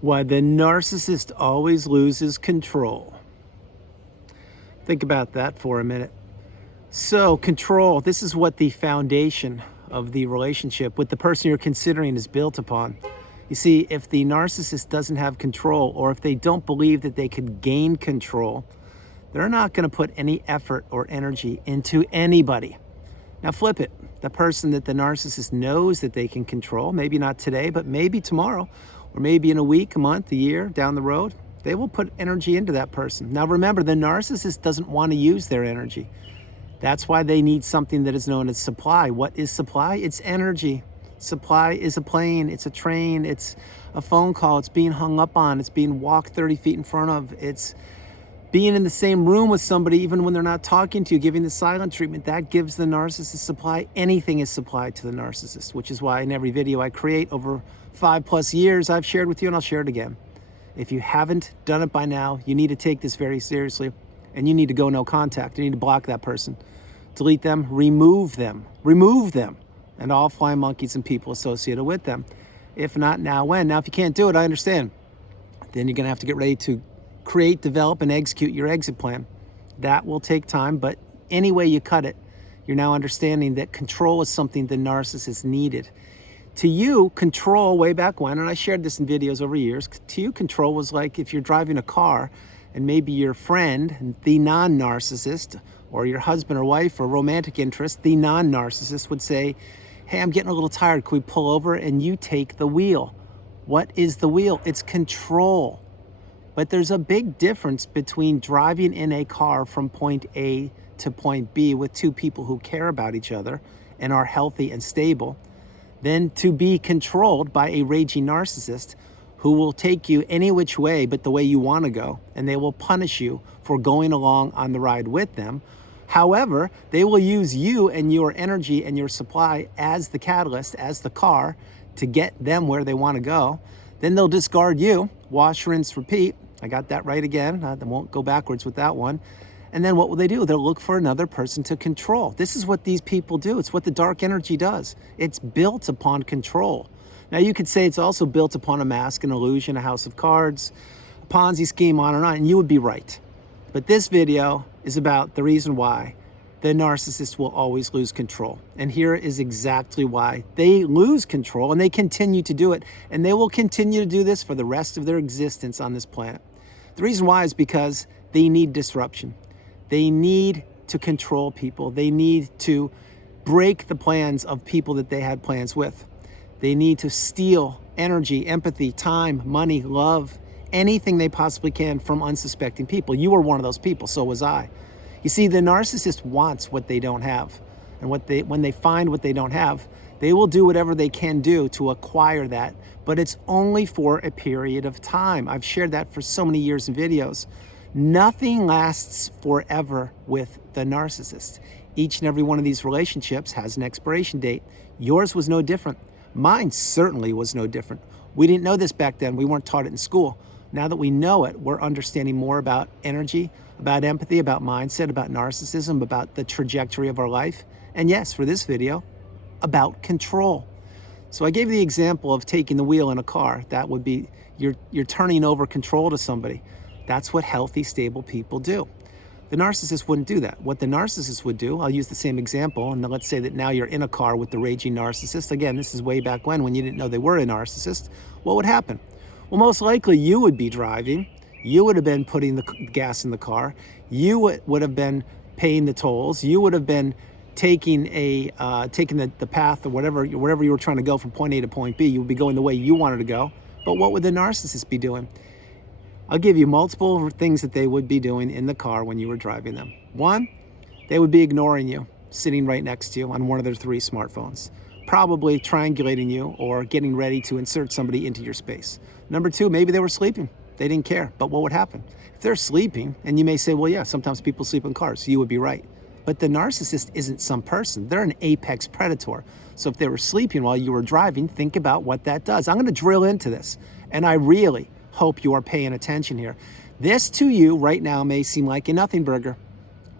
Why the narcissist always loses control. Think about that for a minute. So, control, this is what the foundation of the relationship with the person you're considering is built upon. You see, if the narcissist doesn't have control, or if they don't believe that they could gain control, they're not going to put any effort or energy into anybody. Now flip it. The person that the narcissist knows that they can control, maybe not today, but maybe tomorrow, or maybe in a week, a month, a year, down the road, they will put energy into that person. Now remember, the narcissist doesn't want to use their energy. That's why they need something that is known as supply. What is supply? It's energy. Supply is a plane, it's a train, it's a phone call, it's being hung up on, it's being walked 30 feet in front of, it's being in the same room with somebody even when they're not talking to you, giving the silent treatment. That gives the narcissist supply. Anything is supplied to the narcissist, which is why in every video I create over 5+ years, I've shared with you, and I'll share it again. If you haven't done it by now, you need to take this very seriously, and you need to go no contact. You need to block that person, delete them, remove them, and all flying monkeys and people associated with them. If not, now when? Now, if you can't do it, I understand. Then you're going to have to get ready to create, develop, and execute your exit plan. That will take time, but any way you cut it, you're now understanding that control is something the narcissist needed. To you, control way back when, and I shared this in videos over years, to you, control was like if you're driving a car and maybe your friend, the non-narcissist, or your husband or wife or romantic interest, the non-narcissist, would say, hey, I'm getting a little tired, can we pull over? And you take the wheel. What is the wheel? It's control. But there's a big difference between driving in a car from point A to point B with two people who care about each other and are healthy and stable, than to be controlled by a raging narcissist who will take you any which way but the way you want to go, and they will punish you for going along on the ride with them. However, they will use you and your energy and your supply as the catalyst, as the car, to get them where they want to go. Then they'll discard you, wash, rinse, repeat. I got that right again. I won't go backwards with that one. And then what will they do? They'll look for another person to control. This is what these people do. It's what the dark energy does. It's built upon control. Now you could say it's also built upon a mask, an illusion, a house of cards, a Ponzi scheme, on, and you would be right. But this video is about the reason why the narcissist will always lose control. And here is exactly why they lose control, and they continue to do it. And they will continue to do this for the rest of their existence on this planet. The reason why is because they need disruption. They need to control people. They need to break the plans of people that they had plans with. They need to steal energy, empathy, time, money, love, anything they possibly can from unsuspecting people. You were one of those people, so was I. You see, the narcissist wants what they don't have. And when they find what they don't have, they will do whatever they can do to acquire that. But it's only for a period of time. I've shared that for so many years in videos. Nothing lasts forever with the narcissist. Each and every one of these relationships has an expiration date. Yours was no different. Mine certainly was no different. We didn't know this back then. We weren't taught it in school. Now that we know it, we're understanding more about energy, about empathy, about mindset, about narcissism, about the trajectory of our life. And yes, for this video, about control. So I gave the example of taking the wheel in a car. That would be you're turning over control to somebody. That's what healthy, stable people do. The narcissist wouldn't do that. What the narcissist would do, I'll use the same example, and let's say that now you're in a car with the raging narcissist. Again, this is way back when you didn't know they were a narcissist. What would happen? Well, most likely you would be driving. You would have been putting the gas in the car. You would have been paying the tolls. You would have been taking the path or wherever you were trying to go from point A to point B. You would be going the way you wanted to go. But what would the narcissist be doing? I'll give you multiple things that they would be doing in the car when you were driving them. One, they would be ignoring you, sitting right next to you on one of their 3 smartphones, probably triangulating you or getting ready to insert somebody into your space. Number 2, maybe they were sleeping. They didn't care. But what would happen? If they're sleeping, and you may say, well, yeah, sometimes people sleep in cars. You would be right. But the narcissist isn't some person. They're an apex predator. So if they were sleeping while you were driving, think about what that does. I'm going to drill into this, and I really hope you are paying attention here. This to you right now may seem like a nothing burger.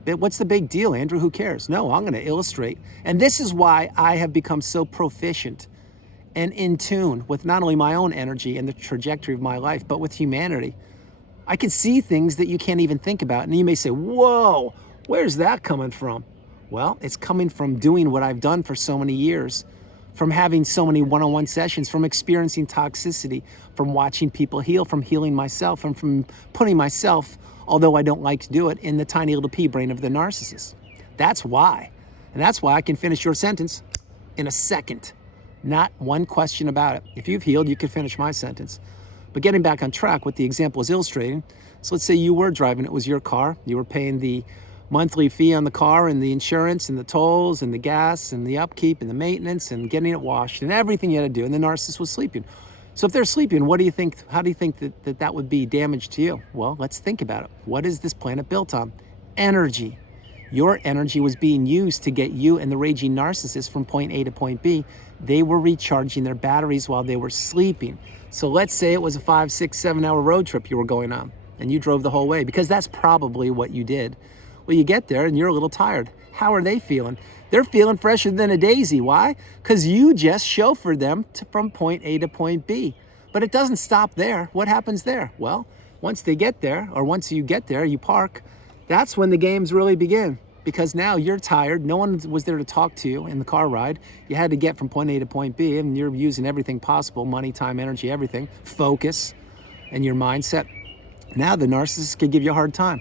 But what's the big deal, Andrew? Who cares? No, I'm going to illustrate. And this is why I have become so proficient and in tune with not only my own energy and the trajectory of my life, but with humanity. I can see things that you can't even think about. And you may say, whoa, where's that coming from? Well, it's coming from doing what I've done for so many years, from having so many one-on-one sessions, from experiencing toxicity, from watching people heal, from healing myself, and from putting myself, although I don't like to do it, in the tiny little pea brain of the narcissist. That's why. And that's why I can finish your sentence in a second. Not one question about it. If you've healed, you can finish my sentence. But getting back on track, what the example is illustrating, so let's say you were driving, it was your car, you were paying the monthly fee on the car and the insurance and the tolls and the gas and the upkeep and the maintenance and getting it washed and everything you had to do, and the narcissist was sleeping. So if they're sleeping, how do you think that would be damage to you? Well, let's think about it. What is this planet built on? Energy. Your energy was being used to get you and the raging narcissist from point A to point B. They were recharging their batteries while they were sleeping. So let's say it was a 5, 6, 7 hour road trip you were going on and you drove the whole way, because that's probably what you did. Well, you get there and you're a little tired. How are they feeling? They're feeling fresher than a daisy. Why? Because you just chauffeured them from point A to point B. But it doesn't stop there. What happens there? Well, once they get there, or once you get there, you park, that's when the games really begin. Because now you're tired. No one was there to talk to you in the car ride. You had to get from point A to point B, and you're using everything possible, money, time, energy, everything, focus, and your mindset. Now the narcissist could give you a hard time.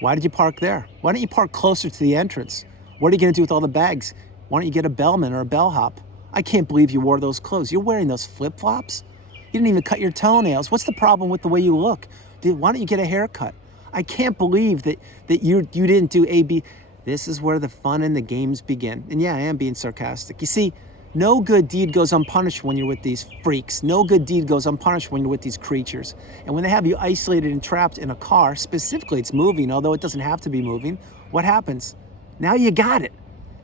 Why did you park there? Why don't you park closer to the entrance? What are you going to do with all the bags? Why don't you get a bellman or a bellhop? I can't believe you wore those clothes. You're wearing those flip-flops? You didn't even cut your toenails. What's the problem with the way you look? Why don't you get a haircut? I can't believe that you didn't do A, B. This is where the fun and the games begin. And yeah, I am being sarcastic. You see, no good deed goes unpunished when you're with these freaks. No good deed goes unpunished when you're with these creatures. And when they have you isolated and trapped in a car, specifically it's moving, although it doesn't have to be moving, what happens? Now you got it.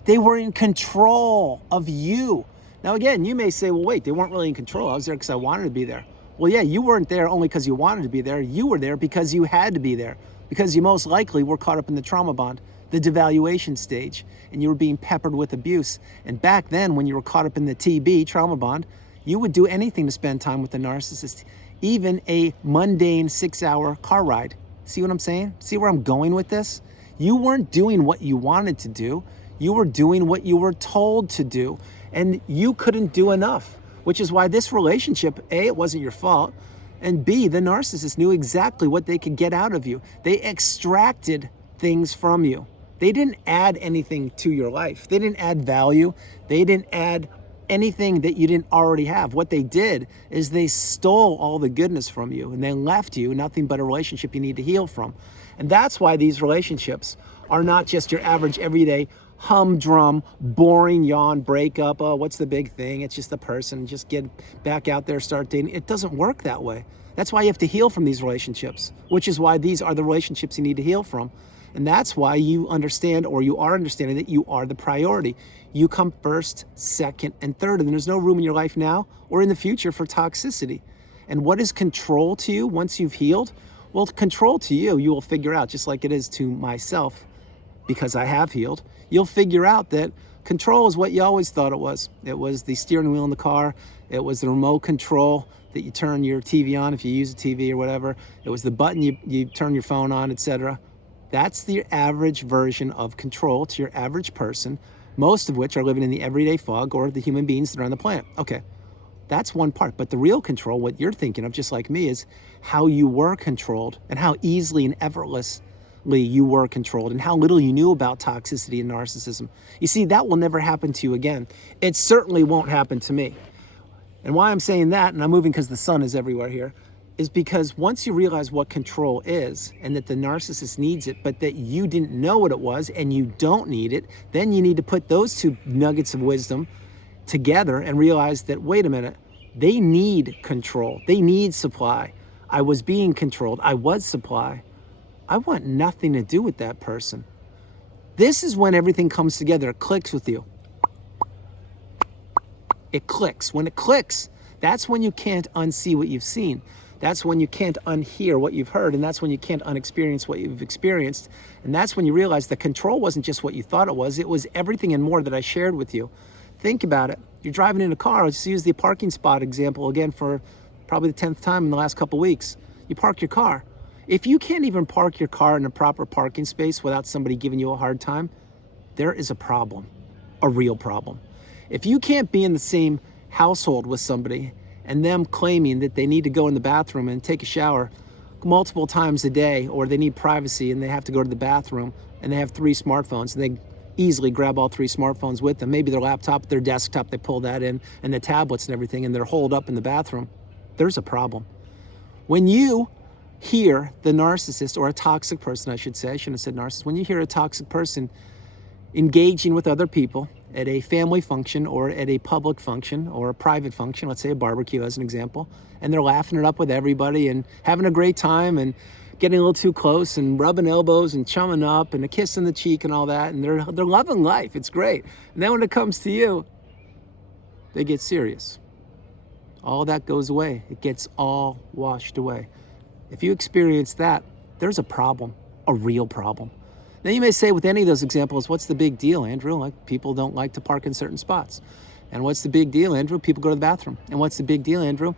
They were in control of you. Now again, you may say, well, wait, they weren't really in control. I was there because I wanted to be there. Well, yeah, you weren't there only because you wanted to be there. You were there because you had to be there. Because you most likely were caught up in the trauma bond, the devaluation stage, and you were being peppered with abuse. And back then, when you were caught up in the TB, trauma bond, you would do anything to spend time with the narcissist, even a mundane 6-hour car ride. See what I'm saying? See where I'm going with this? You weren't doing what you wanted to do. You were doing what you were told to do, and you couldn't do enough, which is why this relationship, A, it wasn't your fault, and B, the narcissist knew exactly what they could get out of you. They extracted things from you. They didn't add anything to your life. They didn't add value. They didn't add anything that you didn't already have. What they did is they stole all the goodness from you, and they left you nothing but a relationship you need to heal from. And that's why these relationships are not just your average everyday humdrum, boring yawn breakup. Oh, what's the big thing? It's just the person. Just get back out there, start dating. It doesn't work that way. That's why you have to heal from these relationships, which is why these are the relationships you need to heal from. And that's why you understand, or you are understanding, that you are the priority. You come first, second, and third, and there's no room in your life now or in the future for toxicity. And what is control to you once you've healed? Well, control to you, you will figure out, just like it is to myself, because I have healed, you'll figure out that control is what you always thought it was. It was the steering wheel in the car. It was the remote control that you turn your TV on if you use a TV or whatever. It was the button you turn your phone on, etc. That's the average version of control to your average person, most of which are living in the everyday fog, or the human beings that are on the planet. Okay, that's one part. But the real control, what you're thinking of, just like me, is how you were controlled and how easily and effortlessly you were controlled and how little you knew about toxicity and narcissism. You see, that will never happen to you again. It certainly won't happen to me. And why I'm saying that, and I'm moving because the sun is everywhere here, is because once you realize what control is and that the narcissist needs it, but that you didn't know what it was and you don't need it, then you need to put those two nuggets of wisdom together and realize that, wait a minute, they need control. They need supply. I was being controlled. I was supply. I want nothing to do with that person. This is when everything comes together. It clicks with you. It clicks. When it clicks, that's when you can't unsee what you've seen. That's when you can't unhear what you've heard, and that's when you can't unexperience what you've experienced. And that's when you realize that control wasn't just what you thought it was everything and more that I shared with you. Think about it. You're driving in a car. Let's use the parking spot example again for probably the 10th time in the last couple weeks. You park your car. If you can't even park your car in a proper parking space without somebody giving you a hard time, there is a problem, a real problem. If you can't be in the same household with somebody and them claiming that they need to go in the bathroom and take a shower multiple times a day, or they need privacy and they have to go to the bathroom, and they have 3 smartphones and they easily grab all 3 smartphones with them, maybe their laptop, their desktop, they pull that in, and the tablets and everything, and they're holed up in the bathroom, there's a problem. When you hear the narcissist, or a toxic person, I should say, I shouldn't have said narcissist, when you hear a toxic person engaging with other people at a family function or at a public function or a private function, let's say a barbecue as an example, and they're laughing it up with everybody and having a great time and getting a little too close and rubbing elbows and chumming up and a kiss on the cheek and all that, and they're loving life, it's great. And then when it comes to you, they get serious. All that goes away. It gets all washed away. If you experience that, there's a problem, a real problem. Now you may say with any of those examples, what's the big deal, Andrew? Like, people don't like to park in certain spots. And what's the big deal, Andrew? People go to the bathroom. And what's the big deal, Andrew?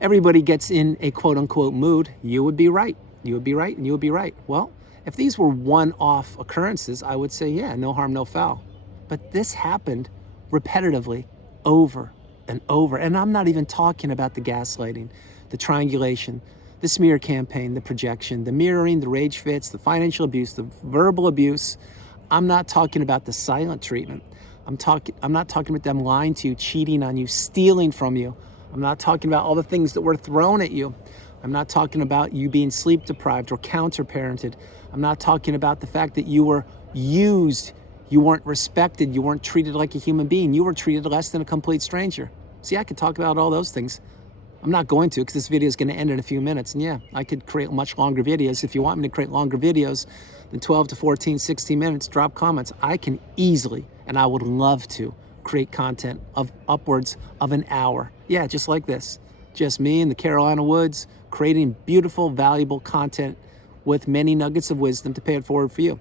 Everybody gets in a quote unquote mood. You would be right. You would be right, and you would be right. Well, if these were one-off occurrences, I would say, yeah, no harm, no foul. But this happened repetitively over and over. And I'm not even talking about the gaslighting, the triangulation, the smear campaign, the projection, the mirroring, the rage fits, the financial abuse, the verbal abuse. I'm not talking about the silent treatment. I'm not talking about them lying to you, cheating on you, stealing from you. I'm not talking about all the things that were thrown at you. I'm not talking about you being sleep deprived or counter-parented. I'm not talking about the fact that you were used, you weren't respected, you weren't treated like a human being, you were treated less than a complete stranger. See, I could talk about all those things. I'm not going to, because this video is going to end in a few minutes. And yeah, I could create much longer videos. If you want me to create longer videos than 12 to 14, 16 minutes, drop comments. I can easily, and I would love to, create content of upwards of an hour. Yeah, just like this. Just me in the Carolina woods, creating beautiful, valuable content with many nuggets of wisdom to pay it forward for you.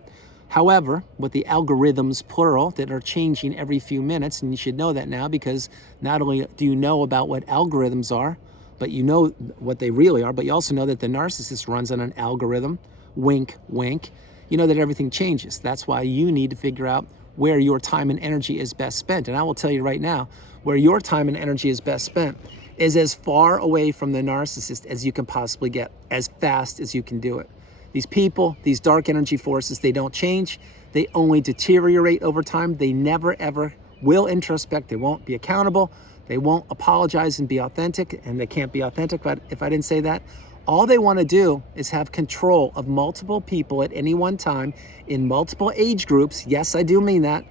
However, with the algorithms, plural, that are changing every few minutes, and you should know that now, because not only do you know about what algorithms are, but you know what they really are, but you also know that the narcissist runs on an algorithm, wink, wink. You know that everything changes. That's why you need to figure out where your time and energy is best spent. And I will tell you right now, where your time and energy is best spent is as far away from the narcissist as you can possibly get, as fast as you can do it. These people, these dark energy forces, they don't change. They only deteriorate over time. They never, ever will introspect. They won't be accountable. They won't apologize and be authentic, and they can't be authentic if I didn't say that. All they want to do is have control of multiple people at any one time in multiple age groups. Yes, I do mean that.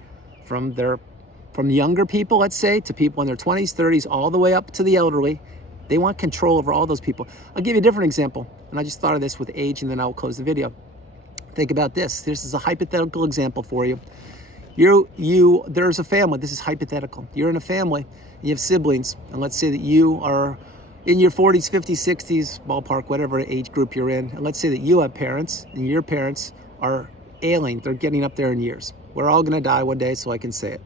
From younger people, let's say, to people in their 20s, 30s, all the way up to the elderly. They want control over all those people. I'll give you a different example, and I just thought of this with age, and then I'll close the video. Think about this. This is a hypothetical example for you. There's a family. This is hypothetical. You're in a family, and you have siblings, and let's say that you are in your 40s, 50s, 60s, ballpark, whatever age group you're in, and let's say that you have parents, and your parents are ailing. They're getting up there in years. We're all going to die one day, so I can say it.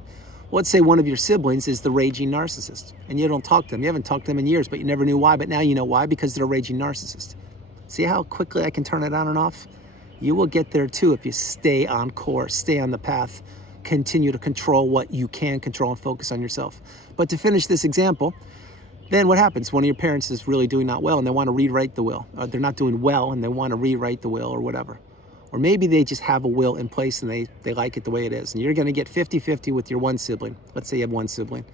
Let's say one of your siblings is the raging narcissist, and you don't talk to them. You haven't talked to them in years, but you never knew why, but now you know why, because they're a raging narcissist. See how quickly I can turn it on and off? You will get there too if you stay on course, stay on the path, continue to control what you can control and focus on yourself. But to finish this example, then what happens? One of your parents is really doing not well, and they want to rewrite the will. Or they're not doing well, and they want to rewrite the will or whatever. Or maybe they just have a will in place and they like it the way it is. And you're going to get 50-50 with your one sibling. Let's say you have one sibling.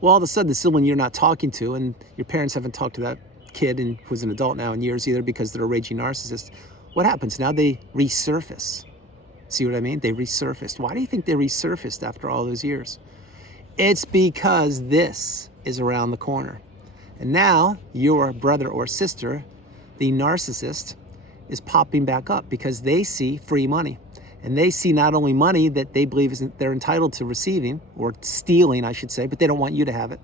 Well, all of a sudden, the sibling you're not talking to, and your parents haven't talked to that kid who's an adult now in years either, because they're a raging narcissist. What happens? Now they resurface. See what I mean? They resurfaced. Why do you think they resurfaced after all those years? It's because this is around the corner. And now your brother or sister, the narcissist, is popping back up because they see free money. And they see not only money that they believe they're entitled to receiving, or stealing, I should say, but they don't want you to have it.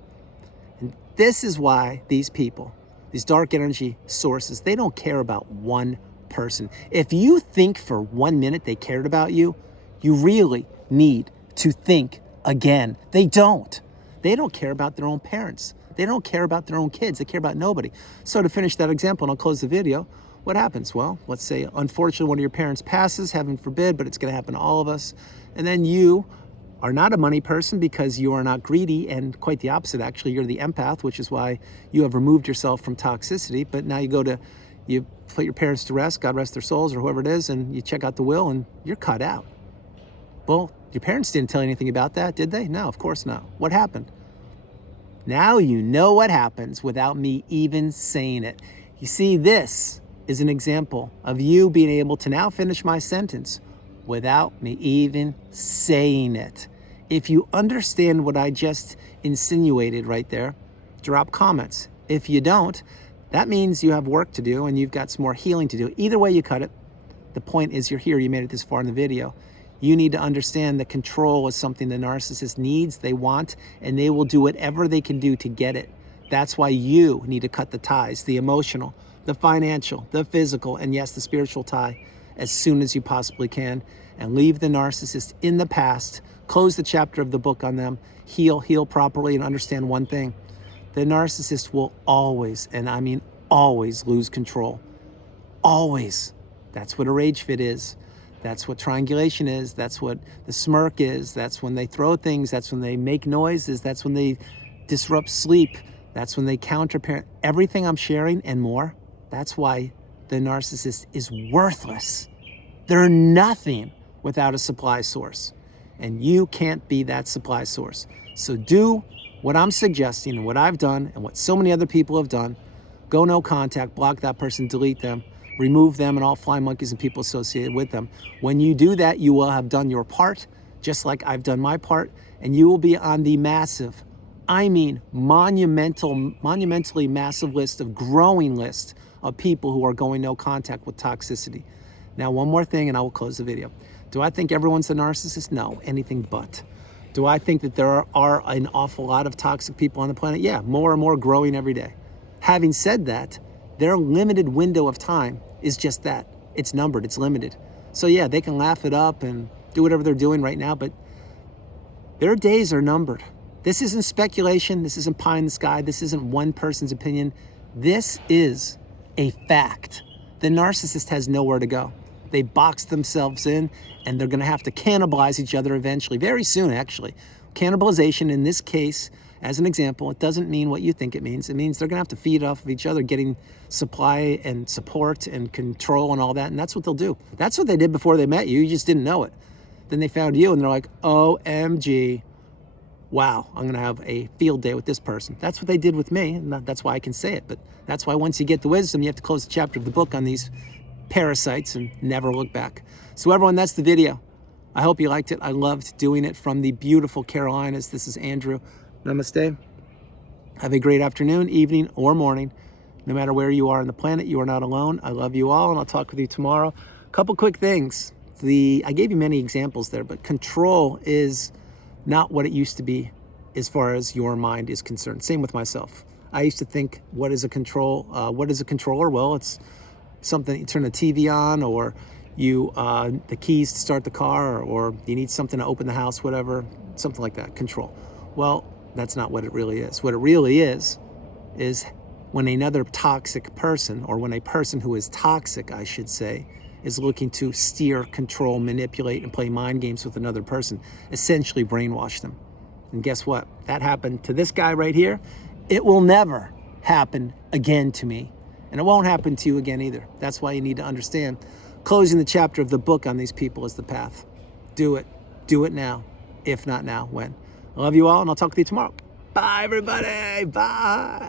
And this is why these people, these dark energy sources, they don't care about one person. If you think for 1 minute they cared about you, you really need to think again. They don't. They don't care about their own parents. They don't care about their own kids. They care about nobody. So to finish that example, and I'll close the video, what happens? Well, let's say, unfortunately, one of your parents passes, heaven forbid, but it's going to happen to all of us. And then you are not a money person because you are not greedy, and quite the opposite, actually. You're the empath, which is why you have removed yourself from toxicity. But now you put your parents to rest, God rest their souls, or whoever it is, and you check out the will, and you're cut out. Well, your parents didn't tell you anything about that, did they? No, of course not. What happened? Now you know what happens without me even saying it. You see, this is an example of you being able to now finish my sentence without me even saying it. If you understand what I just insinuated right there, drop comments. If you don't, that means you have work to do and you've got some more healing to do. Either way you cut it, the point is you're here, you made it this far in the video. You need to understand that control is something the narcissist needs, they want, and they will do whatever they can do to get it. That's why you need to cut the ties, the emotional, the financial, the physical, and yes, the spiritual tie as soon as you possibly can, and leave the narcissist in the past, close the chapter of the book on them, heal properly, and understand one thing. The narcissist will always, and I mean always, lose control. Always. That's what a rage fit is. That's what triangulation is. That's what the smirk is. That's when they throw things. That's when they make noises. That's when they disrupt sleep. That's when they counterparent. Everything I'm sharing and more, that's why the narcissist is worthless. They're nothing without a supply source. And you can't be that supply source. So do what I'm suggesting and what I've done and what so many other people have done. Go no contact, block that person, delete them, remove them and all flying monkeys and people associated with them. When you do that, you will have done your part, just like I've done my part, and you will be on the massive, I mean monumentally massive list of growing list of people who are going no contact with toxicity. Now, one more thing and I will close the video. Do I think everyone's a narcissist? No, anything but. Do I think that there are an awful lot of toxic people on the planet? Yeah, more and more growing every day. Having said that, their limited window of time is just that. It's numbered, it's limited. So yeah, they can laugh it up and do whatever they're doing right now, but their days are numbered. This isn't speculation, this isn't pie in the sky, this isn't one person's opinion. This is a fact. The narcissist has nowhere to go. They box themselves in and they're gonna have to cannibalize each other eventually, very soon actually. Cannibalization in this case, as an example, it doesn't mean what you think it means. It means they're gonna have to feed off of each other, getting supply and support and control and all that, and that's what they'll do. That's what they did before they met you, you just didn't know it. Then they found you and they're like, OMG, wow, I'm gonna have a field day with this person. That's what they did with me, and that's why I can say it. But that's why once you get the wisdom, you have to close the chapter of the book on these parasites and never look back. So everyone, that's the video. I hope you liked it. I loved doing it from the beautiful Carolinas. This is Andrew. Namaste. Have a great afternoon, evening, or morning. No matter where you are on the planet, you are not alone. I love you all, and I'll talk with you tomorrow. A couple quick things. I gave you many examples there, but control is not what it used to be as far as your mind is concerned. Same with myself. I used to think, what is a control? What is a controller? Well, it's something you turn the TV on, or the keys to start the car, or you need something to open the house, whatever, something like that, control. Well, that's not what it really is. What it really is when another toxic person, or when a person who is toxic, I should say, is looking to steer, control, manipulate, and play mind games with another person, essentially brainwash them. And guess what? That happened to this guy right here. It will never happen again to me. And it won't happen to you again either. That's why you need to understand. Closing the chapter of the book on these people is the path. Do it. Do it now. If not now, when? I love you all, and I'll talk to you tomorrow. Bye, everybody. Bye.